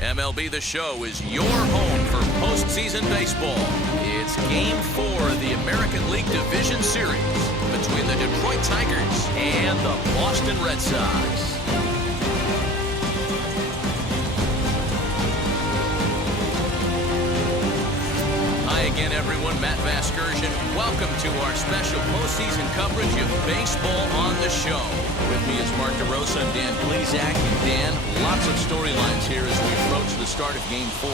MLB The Show is your home for postseason baseball. It's Game 4 of the American League Division Series between the Detroit Tigers and the Boston Red Sox. Hi again, everyone. Matt Vasgersian. Welcome to our special postseason coverage of baseball on the show. With me is Mark DeRosa and Dan Plesac. And Dan, lots of storylines here as we approach the start of Game 4.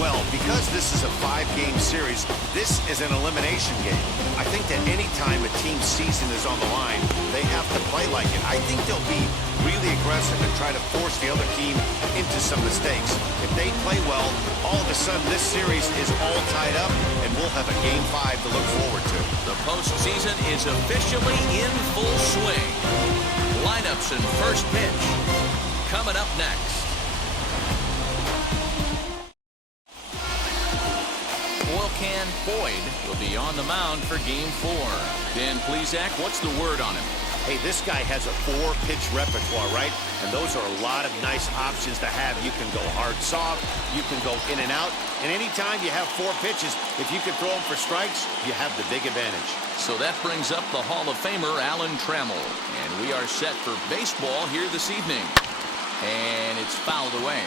Well, because this is a 5-game series, this is an elimination game. I think that any time a team's season is on the line, they have to play like it. I think they'll be really aggressive and try to force the other team into some mistakes. If they play well, all of a sudden this series is all tied up, and we'll have a Game 5 to look forward to. The postseason is officially in full swing. Lineups and first pitch coming up next. Can Boyd will be on the mound for Game 4. Dan Plesac, what's the word on him? Hey, this guy has a 4-pitch repertoire, right? And those are a lot of nice options to have. You can go hard, soft, you can go in and out. And anytime you have 4 pitches, if you can throw them for strikes, you have the big advantage. So that brings up the Hall of Famer, Alan Trammell. And we are set for baseball here this evening. And it's fouled away.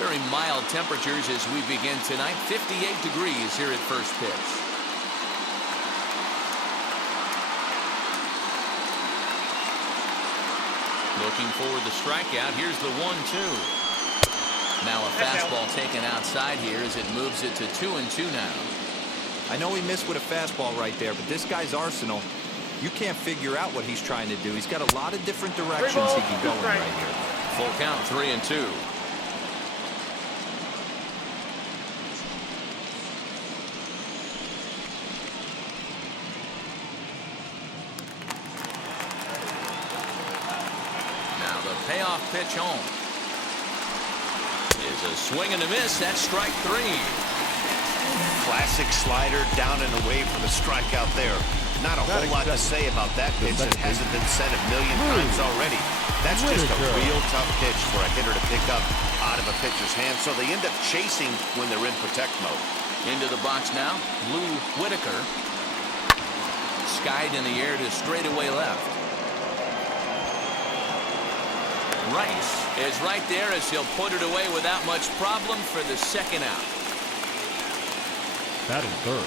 Very mild temperatures as we begin tonight. 58 degrees here at first pitch. Looking for the strikeout. Here's the 1-2. Now a fastball taken outside here as it moves it to 2-2 now. I know he missed with a fastball right there, but this guy's arsenal, you can't figure out what he's trying to do. He's got a lot of different directions he can go in right here. Full count, 3-2. Payoff pitch home. Is a swing and a miss. That's strike 3. Classic slider down and away for the strikeout there. Not a whole lot to say about that pitch that hasn't been said a million times already. That's just a real tough pitch for a hitter to pick up out of a pitcher's hand, so they end up chasing when they're in protect mode. Into the box now, Lou Whitaker. Skied in the air to straightaway left. Rice is right there as he'll put it away without much problem for the second out. Batting third.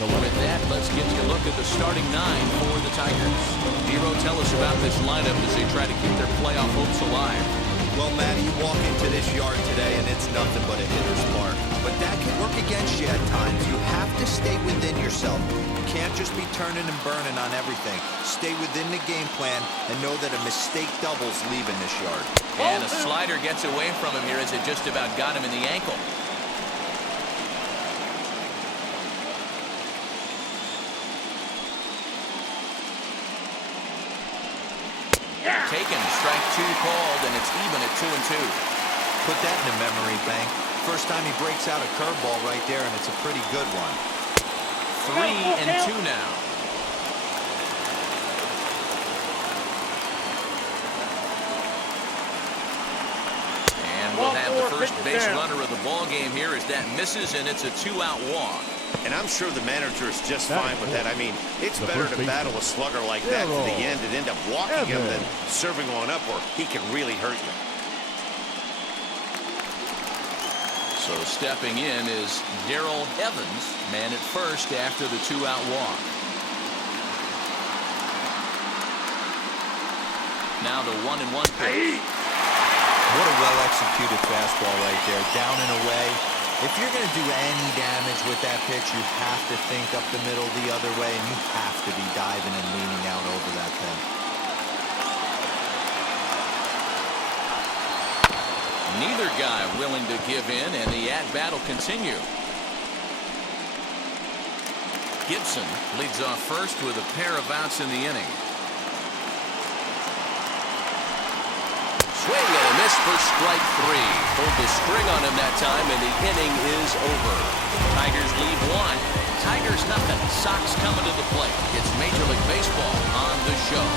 With that, let's get you a look at the starting 9 for the Tigers. Hero, tell us about this lineup as they try to keep their playoff hopes alive. Well, Matty, you walk into this yard today and it's nothing but a hitter's park. But that can work against you at times. You have to stay within yourself. You can't just be turning and burning on everything. Stay within the game plan and know that a mistake doubles leaving this yard. And a slider gets away from him here as it just about got him in the ankle. Taken, strike 2 called, and it's even at 2-2. Put that in a memory bank. First time he breaks out a curveball right there, and it's a pretty good one. 3-2 now. And we'll have the first base runner of the ball game here as that misses, and it's a 2-out walk. And I'm sure the manager is just fine with that. I mean, it's better to battle a slugger like that to the end and end up walking him than serving one up where he can really hurt you. So stepping in is Darrell Evans, man at first after the 2-out walk. Now the 1-1 pitch. What a well-executed fastball right there, down and away. If you're going to do any damage with that pitch, you have to think up the middle the other way, and you have to be diving and leaning out over that pin. Neither guy willing to give in, and the at-bat will continue. Gibson leads off first with a pair of outs in the inning. Swing and a miss for strike 3. Pulled the string on him that time, and the inning is over. Tigers lead 1. Tigers nothing. Sox coming to the plate. It's Major League Baseball on the show.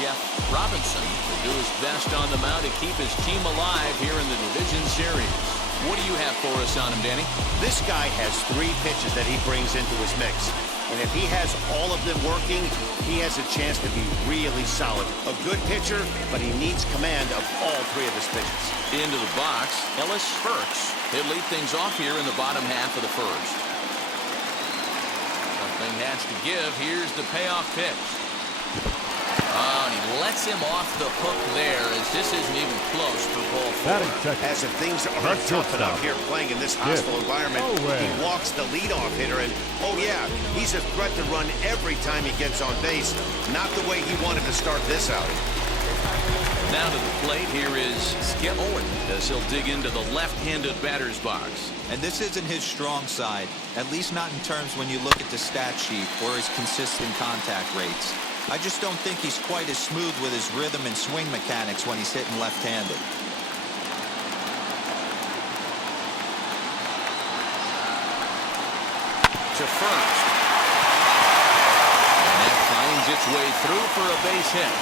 Jeff Robinson to do his best on the mound to keep his team alive here in the division series. What do you have for us on him, Danny? This guy has 3 pitches that he brings into his mix. And if he has all of them working, he has a chance to be really solid. A good pitcher, but he needs command of all 3 of his pitches. Into the box, Ellis Burks. He'll lead things off here in the bottom half of the first. Something has to give. Here's the payoff pitch. And he lets him off the hook there, as this isn't even close for ball 4. As if things are tough enough here playing in this hostile environment, he walks the leadoff hitter, and oh yeah, he's a threat to run every time he gets on base. Not the way he wanted to start this outing. Now to the plate, here is Skip Owen as he'll dig into the left-handed batter's box. And this isn't his strong side, at least not in terms when you look at the stat sheet or his consistent contact rates. I just don't think he's quite as smooth with his rhythm and swing mechanics when he's hitting left-handed. To first. And that finds its way through for a base hit.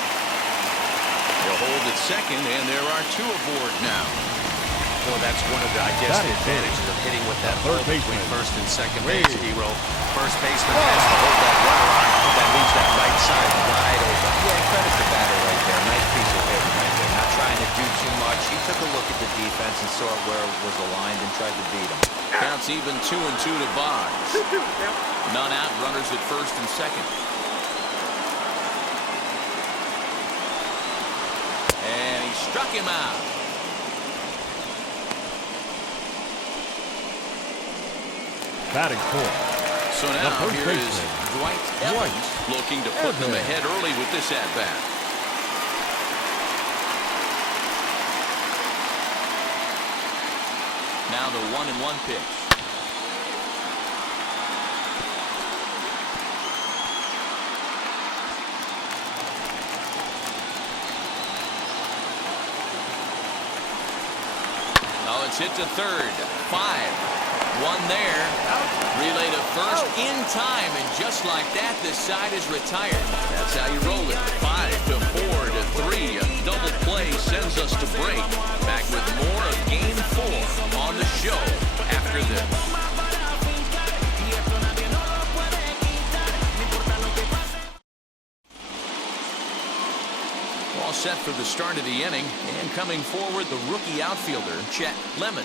He'll hold at second, and there are 2 aboard now. Well, that's one of the, I guess, the advantages of hitting with that hole between first and second base, Hero. First baseman has to hold that runner on. That leaves that right side wide open. Yeah, credit the batter right there. Nice piece of hitting right there. Not trying to do too much. He took a look at the defense and saw where it was aligned and tried to beat him. Counts even 2-2 to Boggs. None out, runners at first and second. And he struck him out. Batting 4. So now here is Dwight Evans looking to put them ahead early with this at-bat. Now the 1-1 pitch. Oh, it's hit to third. 5. 1 there. Relay to first in time, and just like that, this side is retired. That's how you roll it. 5 to 4 to 3. A double play sends us to break. Back with more of Game 4 on the show after this. All set for the start of the inning, and coming forward, the rookie outfielder, Chet Lemon.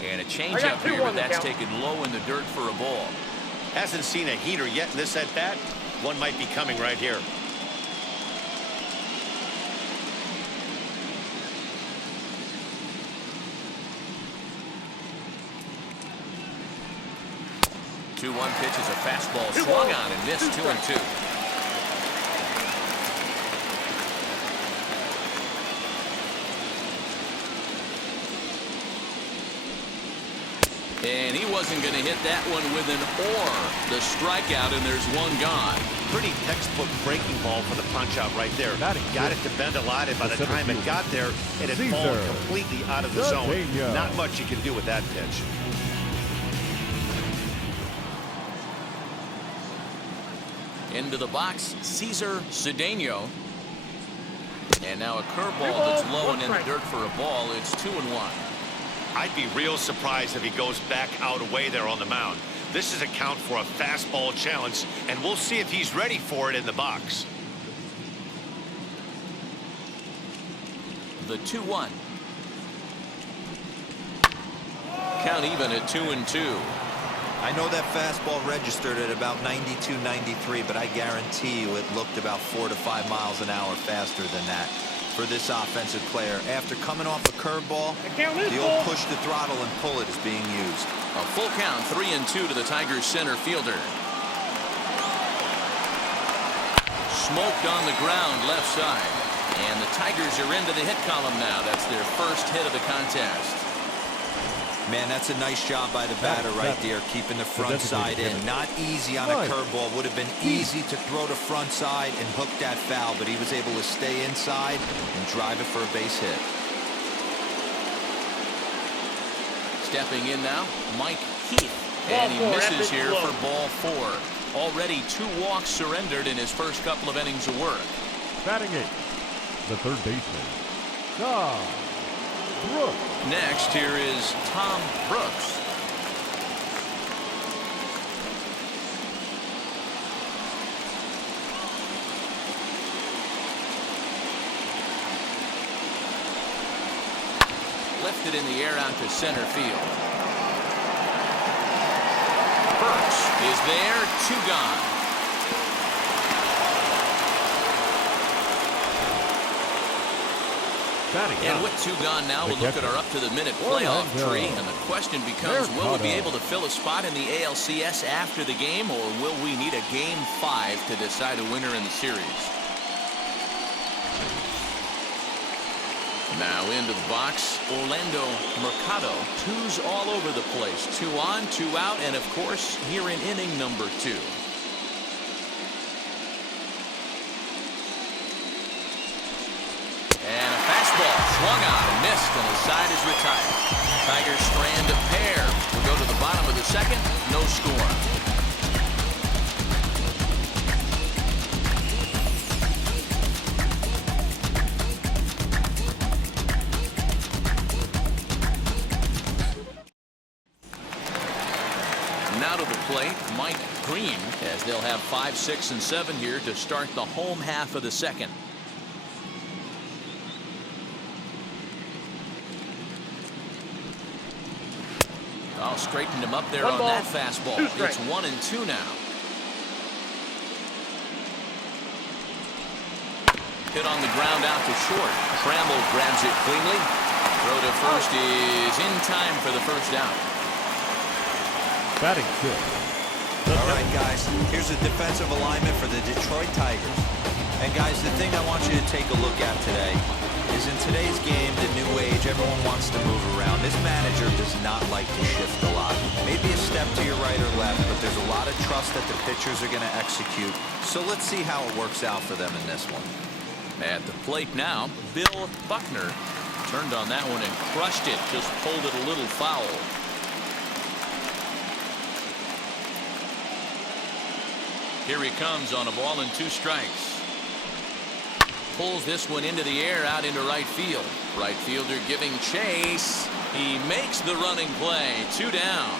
And a changeup here, but that's taken low in the dirt for a ball. Hasn't seen a heater yet in this at-bat. One might be coming right here. Two-one pitch is a fastball swung on and missed. 2-2. And he wasn't going to hit that one with an or. The strikeout, and there's 1 gone. Pretty textbook breaking ball for the punch-out right there. Got it to bend a lot, and by the time it got there, it had fallen completely out of the zone. Not much you can do with that pitch. Into the box, Cesar Cedeno. And now a curveball that's low and in the dirt for a ball. It's 2-1. I'd be real surprised if he goes back out away there on the mound. This is a count for a fastball challenge, and we'll see if he's ready for it in the box. The 2-1. Count even at 2-2. I know that fastball registered at about 92, 93, but I guarantee you it looked about 4 to 5 miles an hour faster than that. For this offensive player, after coming off a curveball, the old push the throttle and pull it is being used. A full count, 3-2 to the Tigers center fielder. Smoked on the ground left side. And the Tigers are into the hit column now. That's their first hit of the contest. Man, that's a nice job by the batter right there, keeping the front side in. Not easy on a curveball. Would have been easy to throw the front side and hook that foul, but he was able to stay inside and drive it for a base hit. Stepping in now, Mike Heath. And he misses here for ball 4. Already 2 walks surrendered in his first couple of innings of work. Batting 8, the third baseman, Tom Brooks. Next, here is Tom Brooks. Lifted in the air out to center field. Brooks is there, 2 gone. And with 2 gone now, we'll look at our up-to-the-minute playoff tree. And the question becomes, will we be able to fill a spot in the ALCS after the game, or will we need a Game 5 to decide a winner in the series? Now into the box, Orlando Mercado. 2s all over the place. 2 on, 2 out, and of course, here in inning number 2. And a fastball swung on and missed, and his side is retired. Tigers strand a pair. We'll go to the bottom of the second. No score. Now to the plate, Mike Green, as they'll have 5, 6, and 7 here to start the home half of the second. Oh, straightened him up there on that fastball. It's 1-2 now. Hit on the ground out to short. Trammell grabs it cleanly. Throw to first is in time for the first out. Batting 6. All right, guys, here's a defensive alignment for the Detroit Tigers. And, guys, the thing I want you to take a look at today is in today's game, the new age, everyone wants to move around. This manager does not like to shift a lot. Maybe a step to your right or left, but there's a lot of trust that the pitchers are going to execute. So let's see how it works out for them in this one. At the plate now, Bill Buckner turned on that one and crushed it. Just pulled it a little foul. Here he comes on a ball and 2 strikes. Pulls this one into the air out into right field. Right fielder giving chase. He makes the running play. 2 down.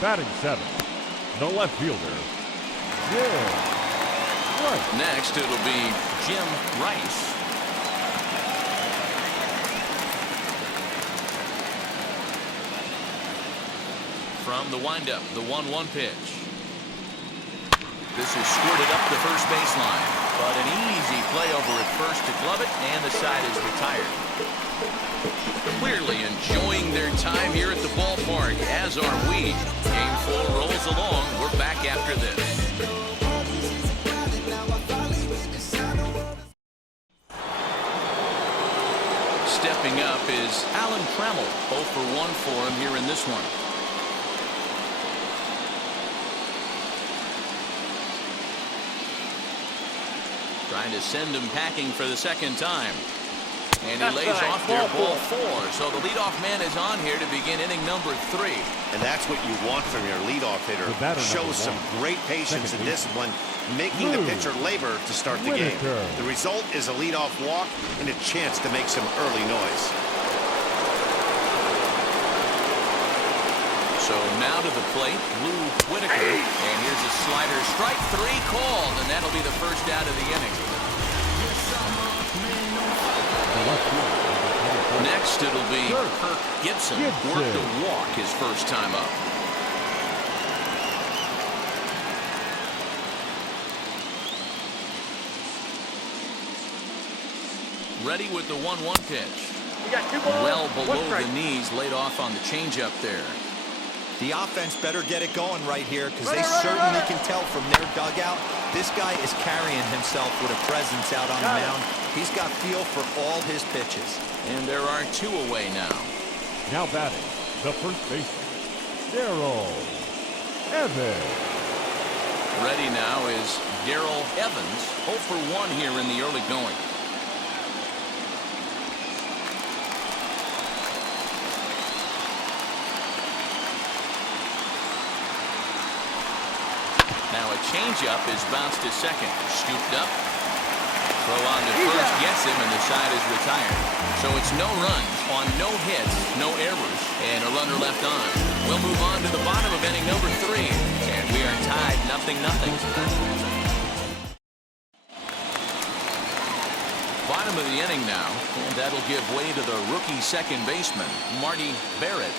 Batting 7, the left fielder, Jim Rice. Next, it'll be Jim Rice. From the windup, the 1-1 pitch. This is squirted up the first baseline, but an easy play over at first to glove it, and the side is retired. Clearly enjoying their time here at the ballpark, as are we. Game 4 rolls along. We're back after this. Stepping up is Alan Trammell. 0 for 1 for him here in this one. Trying to send him packing for the second time. And he lays off there, ball 4. So the leadoff man is on here to begin inning number 3. And that's what you want from your leadoff hitter. Shows some great patience and discipline, making the pitcher labor to start the game. The result is a leadoff walk and a chance to make some early noise. So now to the plate, Lou Whitaker. And here's a slider, strike 3 called, and that'll be the first out of the inning. Next, it'll be Kirk Gibson. Worked a walk his first time up. Ready with the 1-1 pitch. Well below the knees, laid off on the changeup there. The offense better get it going right here, because they certainly can tell from their dugout this guy is carrying himself with a presence out on the mound. He's got feel for all his pitches. And there are 2 away now. Now batting, the first baseman, Darrell Evans. Ready now is Darrell Evans. 0 for 1 here in the early going. a changeup is bounced to second. Scooped up. Throw on to first gets him, and the side is retired. So it's no runs on no hits, no errors, and a runner left on. We'll move on to the bottom of inning number 3, and we are tied 0-0. Bottom of the inning now, and that'll give way to the rookie second baseman, Marty Barrett.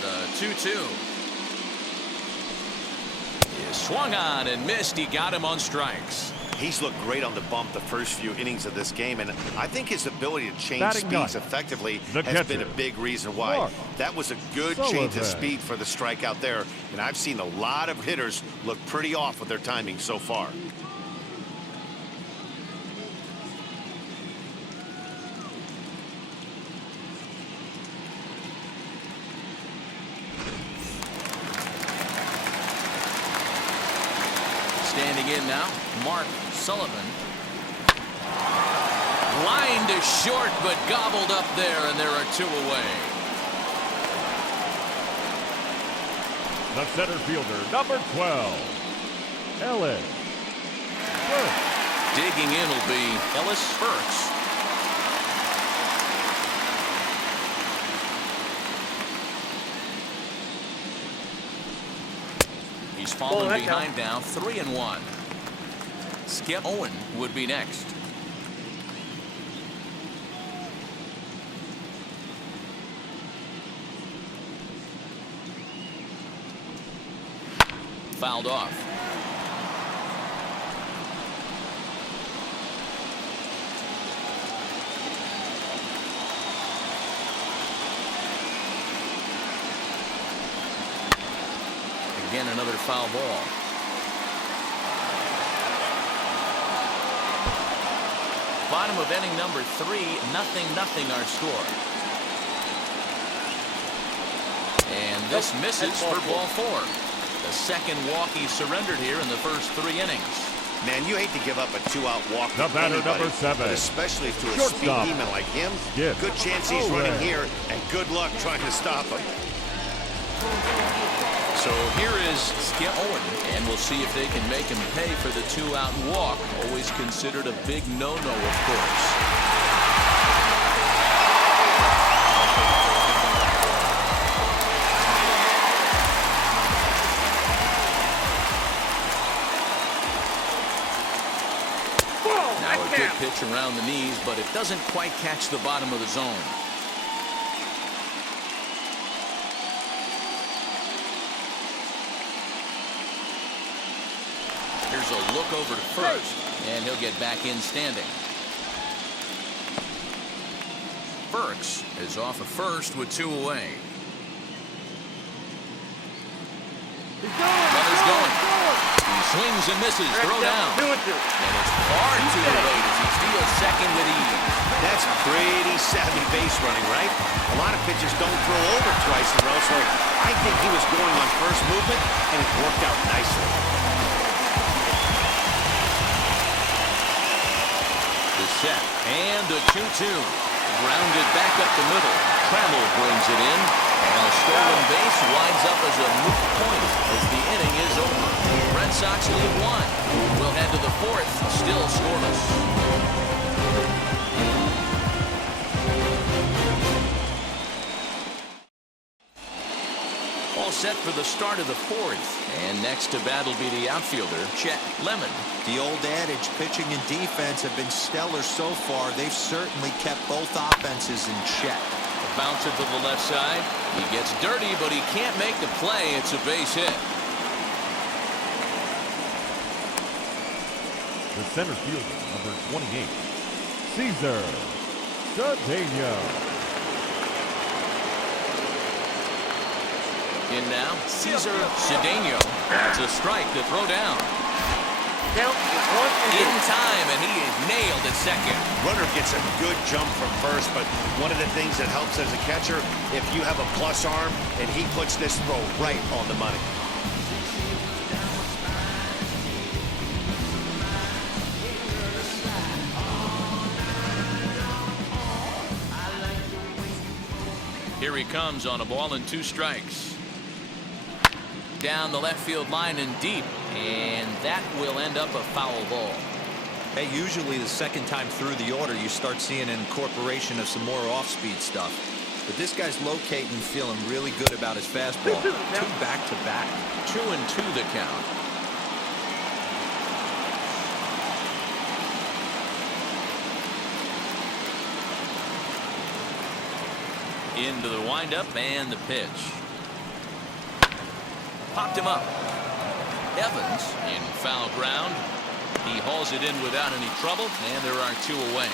The 2-2. Swung on and missed. He got him on strikes. He's looked great on the bump the first few innings of this game, and I think his ability to change Batting speeds ninth, effectively the has been catcher, a big reason why. Mark That was a good change of speed for the strikeout there, and I've seen a lot of hitters look pretty off with their timing so far. Standing in now, Mark Sullivan. Line to short, but gobbled up there, and there are 2 away. The center fielder, number 12, Ellis Burks. Digging in will be Ellis Burks. He's fallen behind now, 3-1. Skip Owen would be next. Fouled off. Again, another foul ball. Bottom of inning number 3, 0-0 our score. And this misses for ball 4. The second walk he surrendered here in the first 3 innings. Man, you hate to give up a 2-out walk The to batter, anybody, number 7, but especially to a shortstop, speed demon like him. Skip Good chance he's Owen. running here, and good luck trying to stop him. So here is Skip Owen, and we'll see if they can make him pay for the 2-out walk. Always considered a big no-no, of course. Now a good pitch around the knees, but it doesn't quite catch the bottom of the zone. Here's a look over to first, and he'll get back in standing. Burks is off of first with 2 away. Runner's going. He swings and misses. Throw down. And it's far to the right as he steals second with ease. That's pretty savvy base running, right? A lot of pitchers don't throw over twice in a row, so I think he was going on first movement, and it worked out nicely. The set, and the 2-2. Grounded back up the middle. Trammell brings it in, and a stolen base winds up as a moot point as the inning is over. Red Sox lead 1. We'll head to the 4th, still scoreless. All set for the start of the 4th, and next to bat will be the outfielder, Chet Lemon. The old adage, pitching and defense have been stellar so far. They've certainly kept both offenses in check. A bouncer to the left side. He gets dirty, but he can't make the play. It's a base hit. The center fielder, number 28, Cesar Cedeno. In now, Cesar Cedeno. That's a strike to throw down. In time, and he is nailed at second. Runner gets a good jump from first, but one of the things that helps as a catcher, if you have a plus arm, and he puts this throw right on the money. Here he comes on a ball and 2 strikes. down the left field line and deep, and that will end up a foul ball. Hey, usually the second time through the order, you start seeing an incorporation of some more off-speed stuff. But this guy's locating, feeling really good about his fastball. 2 back-to-back. 2-2 the count. Into the windup and the pitch. Popped him up. Evans in foul ground. He hauls it in without any trouble, and there are 2 away.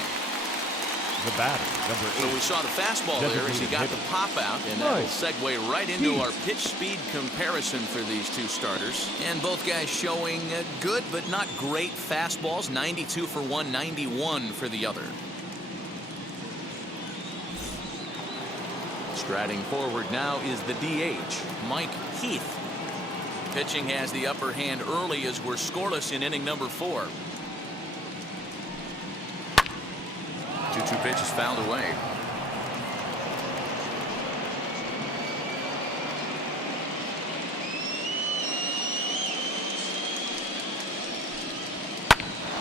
The batter, number 8. So we saw the fastball there as he got the pop out, and that will segue right into our pitch speed comparison for these 2 starters. And both guys showing good but not great fastballs. 92 for one, 91 for the other. Striding forward now is the DH, Mike Heath. Pitching has the upper hand early as we're scoreless in inning number 4. 2-2 pitch is fouled away.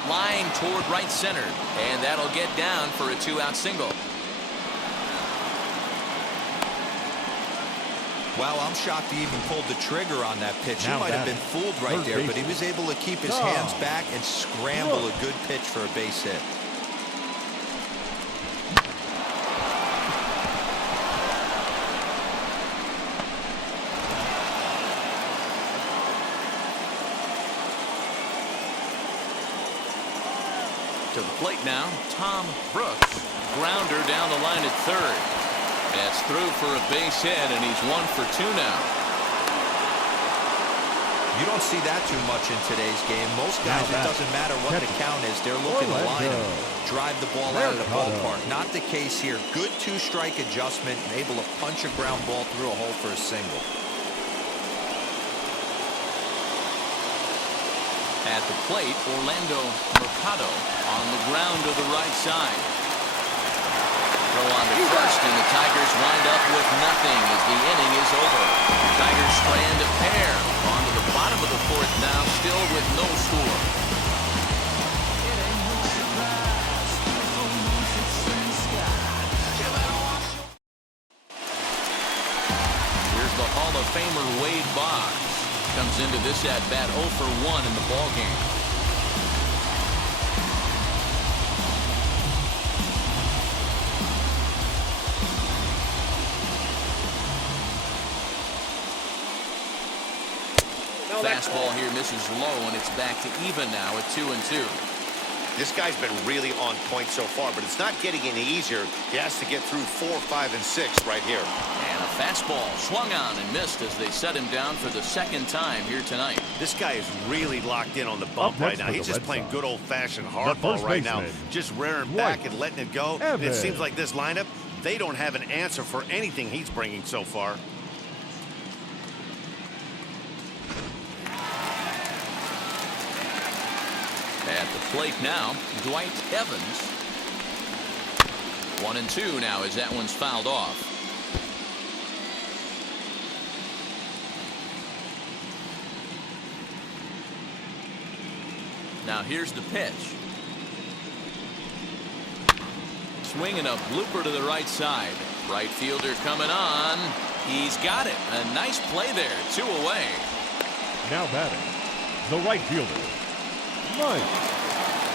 Line toward right center, and that'll get down for a 2-out single. Wow, I'm shocked he even pulled the trigger on that pitch. He might have been fooled right there, but he was able to keep his hands back and scramble a good pitch for a base hit. To the plate now, Tom Brooks. Grounder down the line at third. That's through for a base hit, and he's 1 for 2 now. You don't see that too much in today's game. Most guys, it doesn't matter what the count is. They're looking to line him, drive the ball out of the ballpark. Not the case here. Good 2-strike adjustment and able to punch a ground ball through a hole for a single. At the plate, Orlando Mercado on the ground to the right side. Throw on to first, and the Tigers wind up with nothing as the inning is over. Tigers strand a pair onto the bottom of the 4th now, still with no score. Here's the Hall of Famer Wade Boggs. Comes into this at-bat 0 for 1 in the ballgame. Fastball here misses low, and it's back to even now at 2-2. This guy's been really on point so far, but it's not getting any easier. He has to get through 4, 5, and 6 right here. And a fastball swung on and missed as they set him down for the 2nd time here tonight. This guy is really locked in on the bump right now. He's just playing good old-fashioned hardball right now, just rearing back and letting it go. And it seems like this lineup, they don't have an answer for anything he's bringing so far. At the plate now, Dwight Evans. 1-2 now as that one's fouled off. Now here's the pitch. Swinging a blooper to the right side. Right fielder coming on. He's got it. A nice play there. 2 away. Now batting, the right fielder, Mike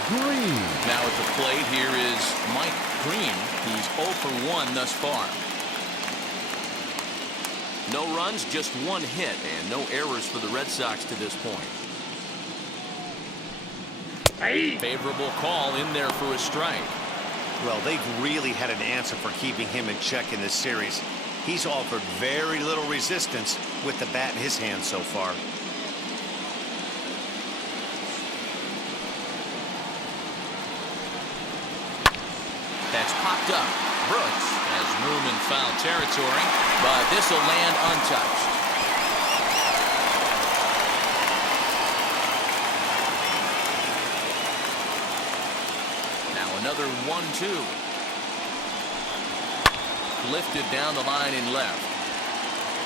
Green. Now at the plate, here is Mike Green. He's 0 for 1 thus far. No runs, just 1 hit, and no errors for the Red Sox to this point. Favorable call in there for a strike. Well, they've really had an answer for keeping him in check in this series. He's offered very little resistance with the bat in his hand so far. That's popped up. Brooks has room in foul territory, but this will land untouched. Now another 1-2. Lifted down the line in left.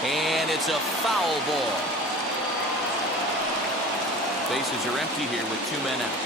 And it's a foul ball. Bases are empty here with 2 men out.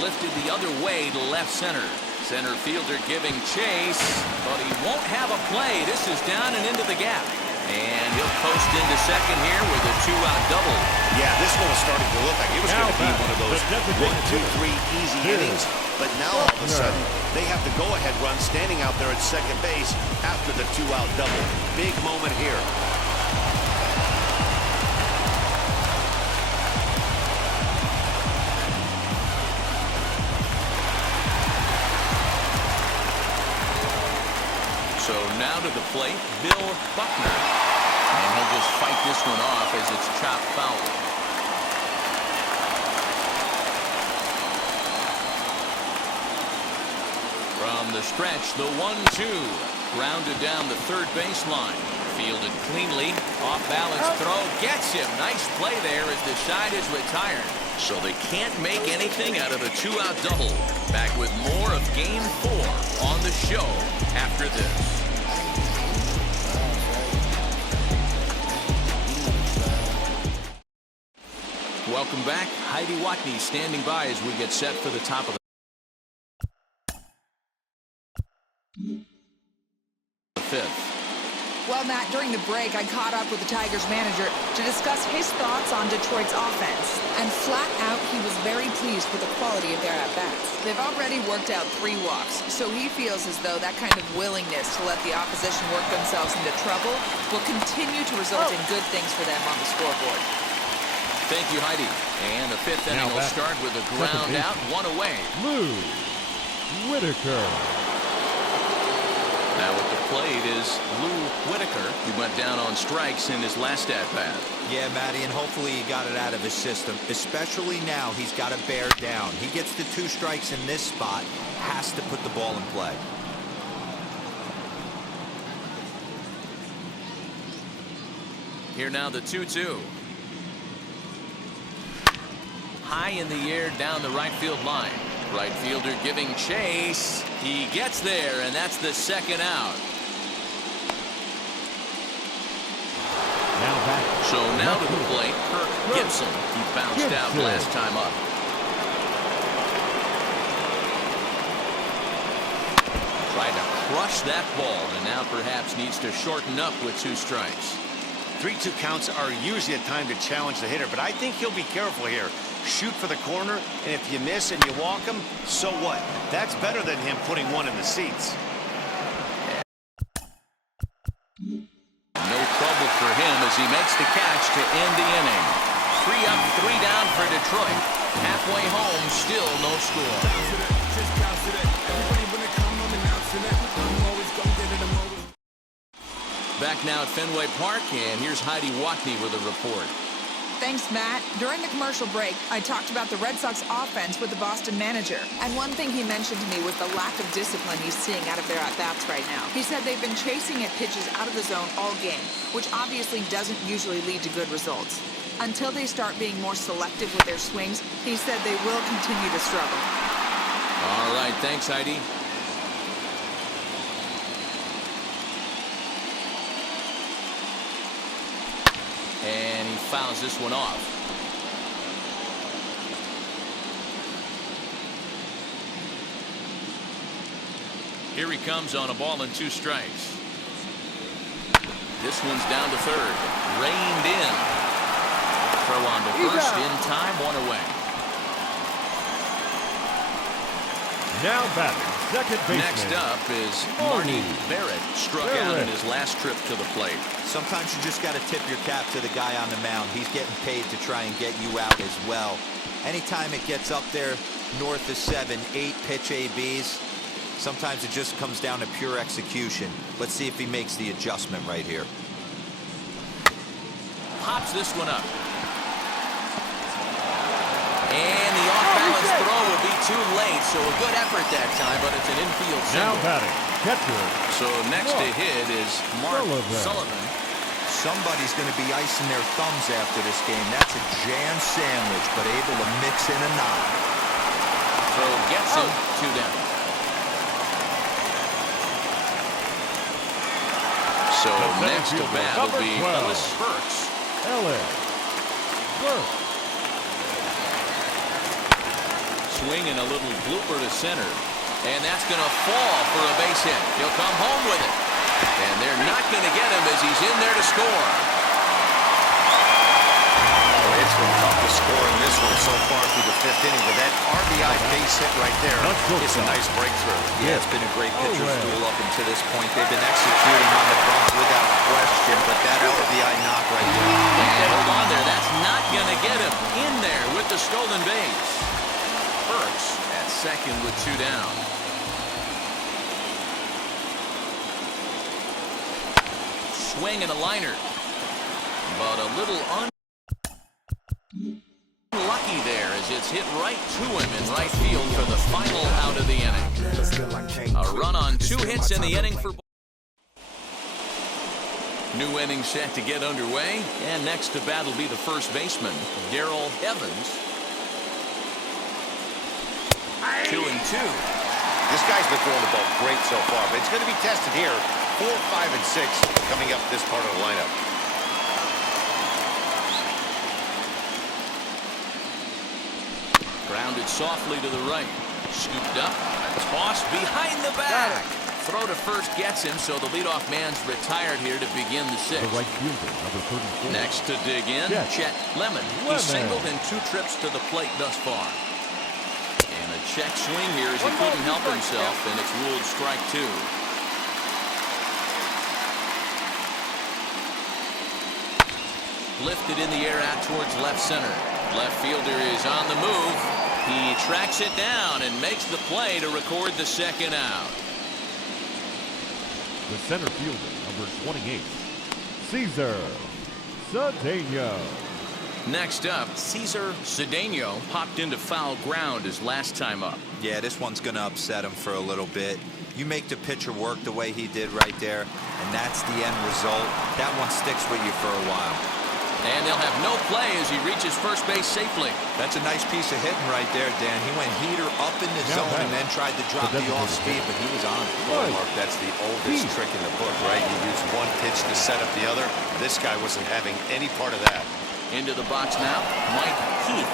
Lifted the other way to left center. Center fielder giving chase, but he won't have a play. This is down and into the gap. And he'll post into second here with a 2-out double. Yeah, this one was starting to look like it was going to be one of those 1, 2, 3 easy innings. But now all of a sudden, they have the go-ahead run standing out there at second base after the 2-out double. Big moment here. So now to the plate, Bill Buckner. And he'll just fight this one off as it's chopped foul. From the stretch, the 1-2. Grounded down the third baseline. Fielded cleanly. Off balance throw. Gets him. Nice play there as the side is retired. So they can't make anything out of the 2-out double. Back with more of Game 4 on the show after this. Welcome back. Heidi Watney standing by as we get set for the top of the fifth. Well, Matt, during the break, I caught up with the Tigers manager to discuss his thoughts on Detroit's offense. And flat out, he was very pleased with the quality of their at-bats. They've already worked out 3 walks, so he feels as though that kind of willingness to let the opposition work themselves into trouble will continue to result in good things for them on the scoreboard. Thank you, Heidi. And the 5th inning will start with a ground out, 1 away. Lou Whitaker. Now at the plate is Lou Whitaker. He went down on strikes in his last at-bat. Yeah, Matty, and hopefully he got it out of his system. Especially now, he's got to bear down. He gets the 2 strikes in this spot, has to put the ball in play. Here now the 2-2. High in the air down the right field line. Right fielder giving chase. He gets there, and that's the 2nd out. So now to the plate, Kirk Gibson. He bounced out last time up. Tried to crush that ball, and now perhaps needs to shorten up with 2 strikes. 3-2 counts are usually a time to challenge the hitter, but I think he'll be careful here. Shoot for the corner, and if you miss and you walk him, so what? That's better than him putting one in the seats. No trouble for him as he makes the catch to end the inning. 3 up, 3 down for Detroit. Halfway home, still no score. Back now at Fenway Park, and here's Heidi Watney with a report. Thanks, Matt. During the commercial break, I talked about the Red Sox offense with the Boston manager. And one thing he mentioned to me was the lack of discipline he's seeing out of their at-bats right now. He said they've been chasing at pitches out of the zone all game, which obviously doesn't usually lead to good results. Until they start being more selective with their swings, he said they will continue to struggle. All right, thanks, Heidi. And he fouls this one off. Here he comes on a ball and 2 strikes. This one's down to third. Reined in. Throw on to first in time, 1 away. Now batting, second baseman. Next up is Marty Barrett. Struck out in his last trip to the plate. Sometimes you just got to tip your cap to the guy on the mound. He's getting paid to try and get you out as well. Anytime it gets up there north of 7, 8 pitch ABs, sometimes it just comes down to pure execution. Let's see if he makes the adjustment right here. Pops this one up. And the off-balance throw will be too late, so a good effort that time, but it's an infield single. Now batting, catcher. So next to hit is Mark Sullivan. Somebody's going to be icing their thumbs after this game. That's a jam sandwich, but able to mix in a knot. So gets him 2 down. So The center next to fielder, bat will number be 12. Ellis Burks. Ellis Burks. Swinging a little blooper to center. And that's going to fall for a base hit. He'll come home with it. And they're not going to get him as he's in there to score. It's been tough to score in this one so far through the 5th inning, but that RBI base hit right there is a nice breakthrough. Yeah, it's been a great pitcher's duel up until this point. They've been executing on the bump without question, but that RBI knock right there. And hold on there. That's not going to get him in there with the stolen base. Burks at second with 2 down. Swing and a liner. But a little unlucky there as it's hit right to him in right field for the final out of the inning. A run on 2 hits in the inning for... New inning set to get underway. And next to bat will be the first baseman, Darrell Evans. 2-2. This guy's been throwing the ball great so far, but it's going to be tested here. 4, 5, and 6 coming up this part of the lineup. Grounded softly to the right. Scooped up. Tossed behind the back. Throw to first gets him, so the leadoff man's retired here to begin the 6th. The right fielder, number 34. Next to dig in, Chet Lemon. He singled in 2 trips to the plate thus far. And a check swing here as he couldn't help himself, and it's ruled strike 2. Lifted in the air out towards left center. Left fielder is on the move. He tracks it down and makes the play to record the 2nd out. The center fielder, number 28, Cesar Cedeno. Next up, Cesar Cedeno popped into foul ground his last time up. Yeah, this one's going to upset him for a little bit. You make the pitcher work the way he did right there, and that's the end result. That one sticks with you for a while. And they'll have no play as he reaches first base safely. That's a nice piece of hitting right there, Dan. He went heater up in the zone and then tried to drop the off speed, but he was on it. Boy, Mark, that's the oldest trick in the book, right? You use one pitch to set up the other. This guy wasn't having any part of that. Into the box now, Mike Heath.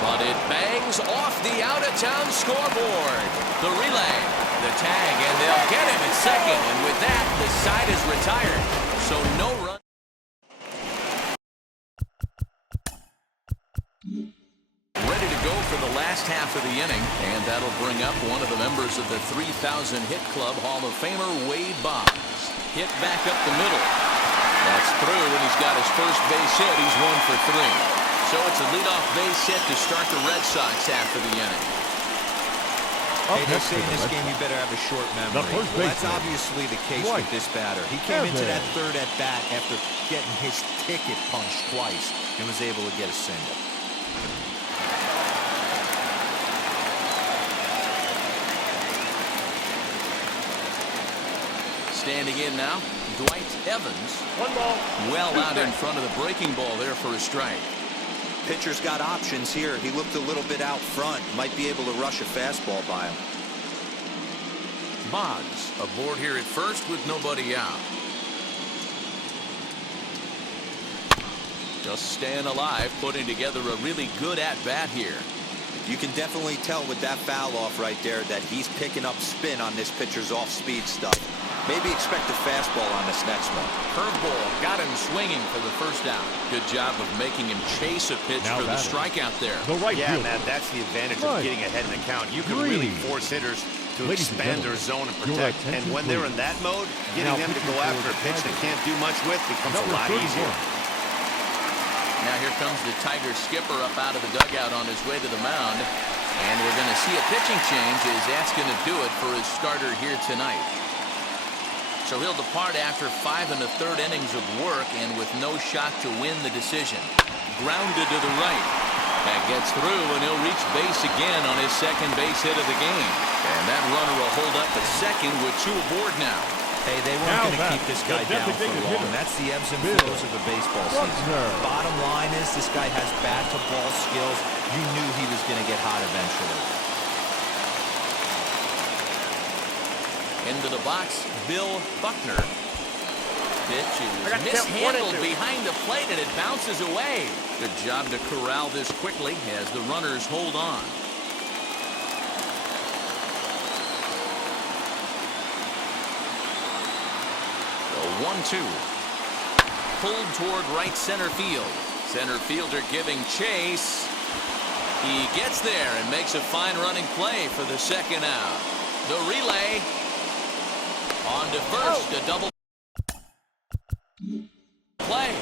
But it bangs off the out-of-town scoreboard. The relay, the tag, and they'll get him at second. And with that, the side is retired. So no run. Ready to go for the last half of the inning, and that'll bring up one of the members of the 3,000 hit club, Hall of Famer Wade Boggs. Hit back up the middle. That's through, and he's got his first base hit. He's 1 for 3. So it's a leadoff base hit to start the Red Sox half of the inning. Hey, they say in this game you better have a short memory. Well, that's obviously the case with this batter. He came into that 3rd at bat after getting his ticket punched twice and was able to get a single. Standing in now, Dwight Evans. 1 ball. Well out in front of the breaking ball there for a strike. Pitcher's got options here. He looked a little bit out front. Might be able to rush a fastball by him. Boggs aboard here at first with nobody out. Just staying alive, putting together a really good at-bat here. You can definitely tell with that foul off right there that he's picking up spin on this pitcher's off-speed stuff. Maybe expect a fastball on this next one. Curveball got him swinging for the first out. Good job of making him chase a pitch for the strikeout there. Yeah, man, that's the advantage of getting ahead in the count. You can really force hitters to expand their zone and protect. And when they're in that mode, getting them to go after a pitch they can't do much with becomes a lot easier. Now here comes the Tiger skipper up out of the dugout on his way to the mound. And we're going to see a pitching change as that's going to do it for his starter here tonight. So he'll depart after 5 1/3 innings of work and with no shot to win the decision. Grounded to the right. That gets through, and he'll reach base again on his 2nd base hit of the game. And that runner will hold up at second with 2 aboard now. Hey, they weren't going to keep this guy down for long. That's the ebbs and flows of the baseball season. Bottom line is this guy has bat-to-ball skills. You knew he was going to get hot eventually. Into the box, Bill Buckner. pitch is mishandled behind the plate, and it bounces away. Good job to corral this quickly as the runners hold on. The 1-2. Pulled toward right center field. Center fielder giving chase. He gets there and makes a fine running play for the second out. The relay on to first, a double play.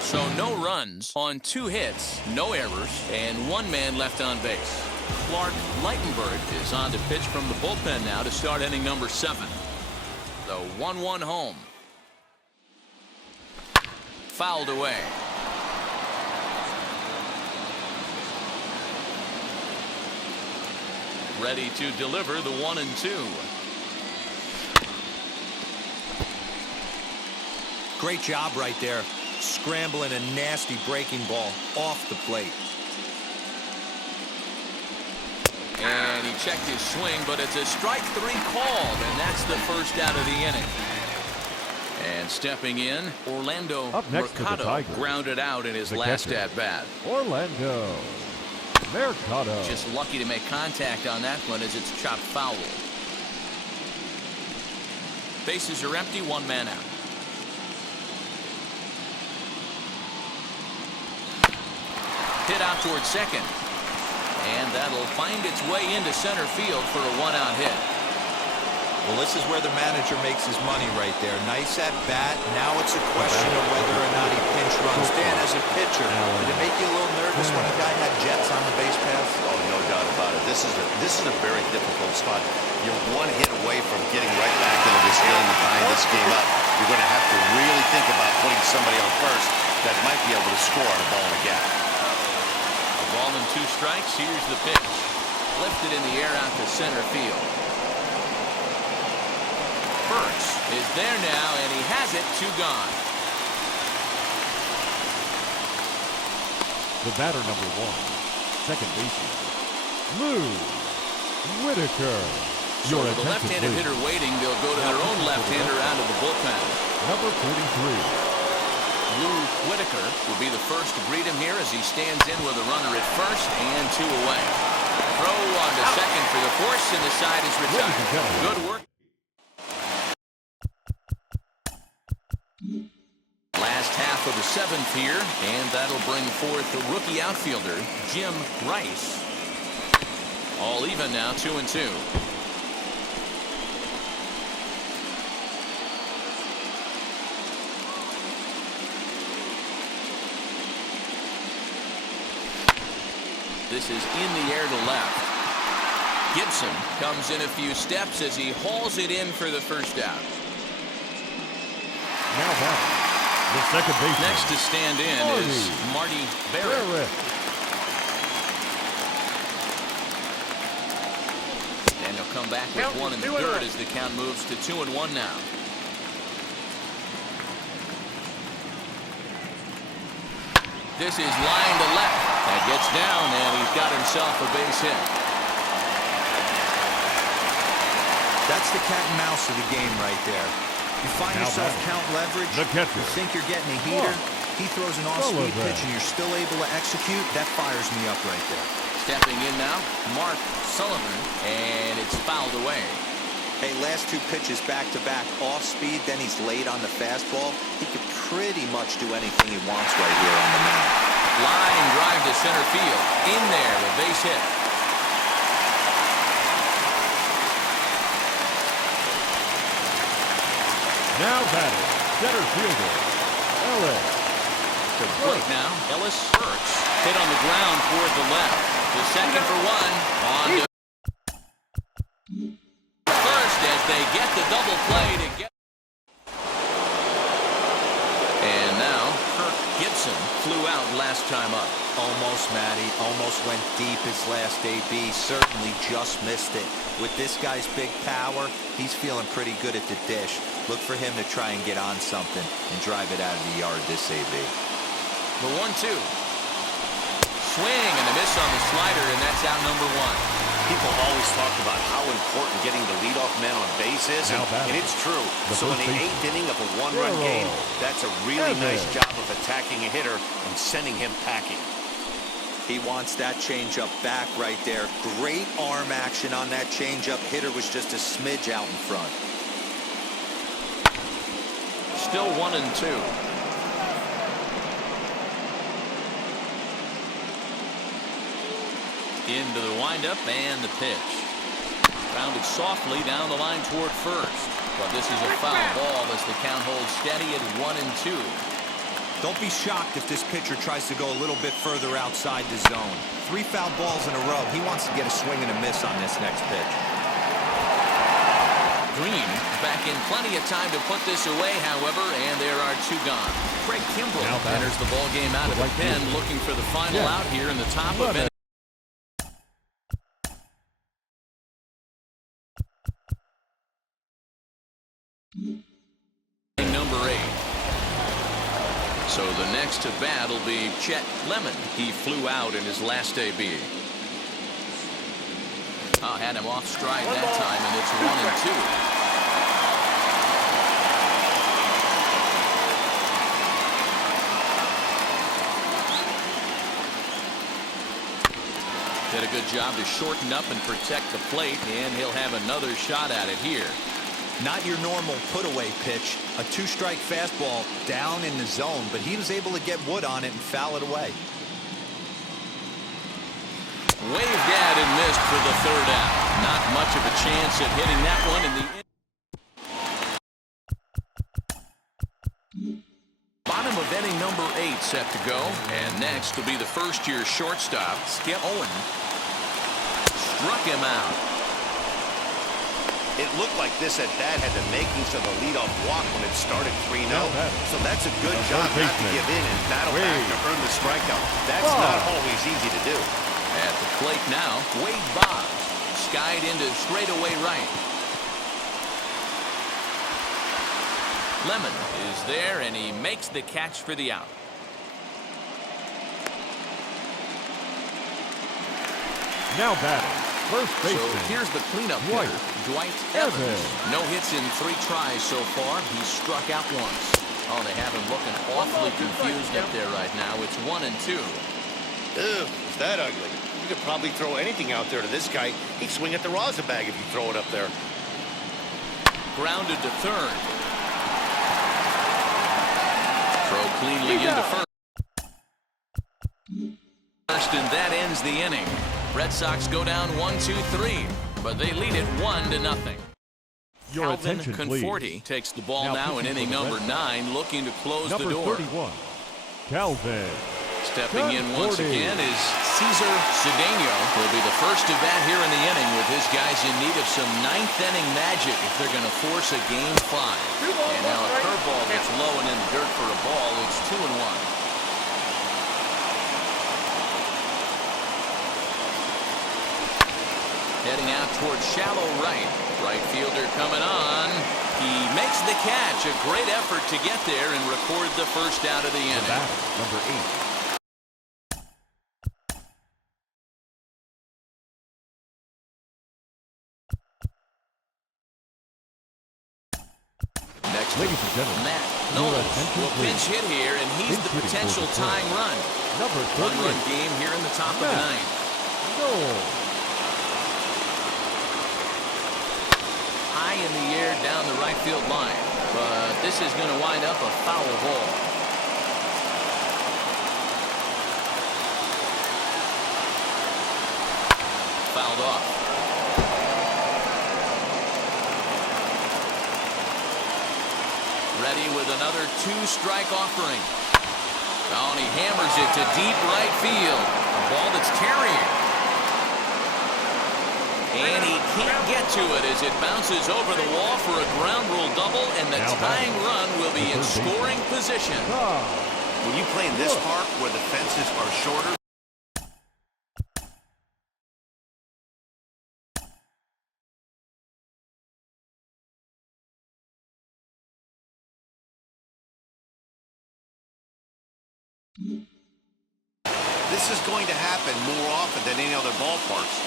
So no runs on 2 hits, no errors, and 1 man left on base. Clark Lightenberg is on to pitch from the bullpen now to start inning number 7. The 1-1 home. Fouled away. Ready to deliver the 1-2. Great job right there. Scrambling a nasty breaking ball off the plate. And he checked his swing, but it's a strike 3 called, and that's the first out of the inning. And stepping in, Orlando Up next to the Mercado Tigers, grounded out in his last at-bat. Orlando Mercado. Just lucky to make contact on that one as it's chopped foul. Bases are empty, 1 man out. Hit out towards second. And that'll find its way into center field for a 1-out hit. Well, this is where the manager makes his money right there. Nice at bat. Now it's a question of whether or not he pinch runs. Dan, as a pitcher, did it make you a little nervous when a guy had jets on the base paths? Oh, no doubt about it. This is a very difficult spot. You're 1 hit away from getting right back into this game and tying this game up. You're going to have to really think about putting somebody on first that might be able to score on a ball in a gap. A ball and 2 strikes. Here's the pitch. Lifted in the air out to center field. Burks is there now, and he has it. 2 gone. The batter number 1, second baseman, Lou Whitaker. So with the left-handed hitter waiting, they'll go to their own left-hander out of the bullpen. Number 43. Lou Whitaker will be the first to greet him here as he stands in with a runner at first and 2 away. Throw on to second for the force, and the side is retired. Good work. Last half of the 7th here, and that'll bring forth the rookie outfielder, Jim Rice. All even now, 2-2. This is in the air to left. Gibson comes in a few steps as he hauls it in for the first out. Now back, the second baseman. Next to stand in is Marty Barrett. And he'll come back with 1 in the 3rd as the count moves to 2-1 now. This is line to left. That gets down, and he's got himself a base hit. That's the cat and mouse of the game right there. You find yourself count leverage, the catcher. you think you're getting a heater, he throws an off-speed pitch and you're still able to execute. That fires me up right there. Stepping in now, Mark Sullivan, and it's fouled away. Hey, last 2 pitches back-to-back, off-speed, then he's late on the fastball. He could pretty much do anything he wants right here on the mound. Line drive to center field. In there, a base hit. Now batting, center fielder, Ellis. To break now, Ellis Burks. Hit on the ground toward the left. To second for 1. On to first as they get the double play to get. And now, Kirk Gibson flew out last time up. Almost, Matty. Almost went deep his last AB. Certainly just missed it. With this guy's big power, he's feeling pretty good at the dish. Look for him to try and get on something and drive it out of the yard this AB. The 1-2. Swing and a miss on the slider, and that's out number 1. People always talk about how important getting the leadoff man on base is, and it's true. So in the 8th inning of a one-run game, that's a really nice job of attacking a hitter and sending him packing. He wants that changeup back right there. Great arm action on that changeup. Hitter was just a smidge out in front. Still 1-2. Into the windup and the pitch. Grounded softly down the line toward first. But this is a foul ball as the count holds steady at 1-2. Don't be shocked if this pitcher tries to go a little bit further outside the zone. 3 foul balls in a row. He wants to get a swing and a miss on this next pitch. Green back in plenty of time to put this away, however, and there are 2 gone. Craig Kimbrell enters the ball game out of the pen, looking for the final out here in the top of inning. Number 8. So the next to bat will be Chet Lemon. He flew out in his last AB. Had him off stride that time, and it's 1-2. Did a good job to shorten up and protect the plate, and he'll have another shot at it here. Not your normal put-away pitch. A 2-strike fastball down in the zone, but he was able to get wood on it and foul it away. Waved at and missed for the 3rd out. Not much of a chance at hitting that one in the bottom of inning number 8 set to go. And next will be the first-year shortstop, Skip Owen. Struck him out. It looked like this at bat had the makings of a leadoff walk when it started 3-0. So that's a good job not to give in and battle back to earn the strikeout. That's not always easy to do. At the plate now, Wade Boggs. Skied into straightaway right. Lemon is there, and he makes the catch for the out. Now batting, first baseman. So here's the cleanup hitter, Dwight Evans. No hits in 3 tries so far. He struck out once. Oh, they have him looking awfully confused up there right now. It's 1-2. Ew, is that ugly? You could probably throw anything out there to this guy. He'd swing at the rosin bag if you throw it up there. Grounded to third. Throw cleanly into first. And that ends the inning. Red Sox go down 1-2-3, but they lead it 1-0. Your Calvin attention, Conforti please. takes the ball now in inning number 9, looking to close the door. Number 31, Calvin. Stepping in once again is Cesar Cedeno. Will be the first to bat here in the inning with his guys in need of some 9th inning magic if they're going to force a game 5. And now a curveball that's low and in the dirt for a ball. It's 2-1. Heading out towards shallow right. Right fielder coming on. He makes the catch. A great effort to get there and record the first out of the inning. Number 8. Next, ladies and gentlemen, Matt Knowles will pinch hit here, and he's the potential tying run. Number 38. One-run game here in the top of the 9th. Knowles. High in the air down the right field line, but this is going to wind up a foul ball. Fouled off. Ready with another 2-strike offering. Oh, and he hammers it to deep right field. A ball that's carrying. And he can't get to it as it bounces over the wall for a ground rule double, and the tying run will be in scoring position. When you play in this park where the fences are shorter, this is going to happen more often than any other ballparks.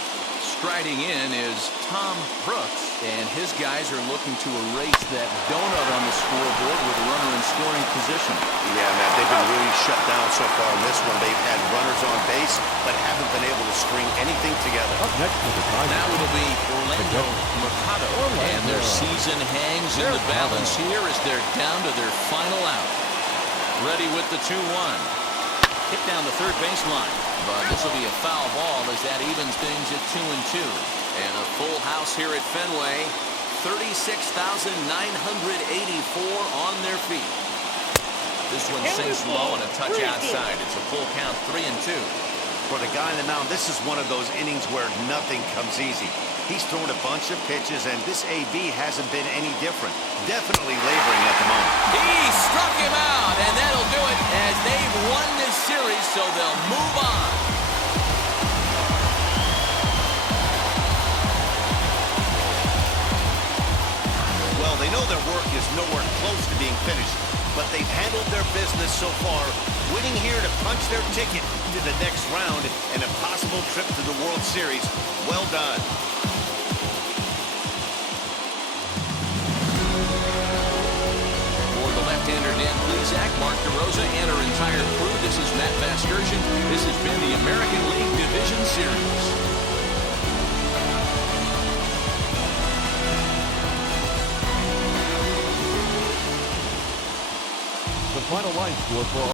striding in is Tom Brooks, and his guys are looking to erase that donut on the scoreboard with a runner in scoring position. Yeah, Matt, they've been really shut down so far in this one. They've had runners on base, but haven't been able to string anything together. Up next is the time. Now it'll be Orlando Mercado, and their season hangs in the balance here as they're down to their final out. Ready with the 2-1. Hit down the third baseline, but this will be a foul ball as that evens things at 2-2. And a full house here at Fenway, 36,984 on their feet. This one sinks low and a touch outside. It's a full count, 3-2. For the guy on the mound, this is one of those innings where nothing comes easy. He's thrown a bunch of pitches, and this AB hasn't been any different. Definitely laboring at the moment. He struck him out, and that'll do it as they've won this series, so they'll move on. Well, they know their work is nowhere close to being finished, but they've handled their business so far, winning here to punch their ticket to the next round and a possible trip to the World Series. Well done. For the left-hander Dan Plesac, Mark DeRosa, and our entire crew, this is Matt Vasgersian. This has been the American League Division Series. The final line score for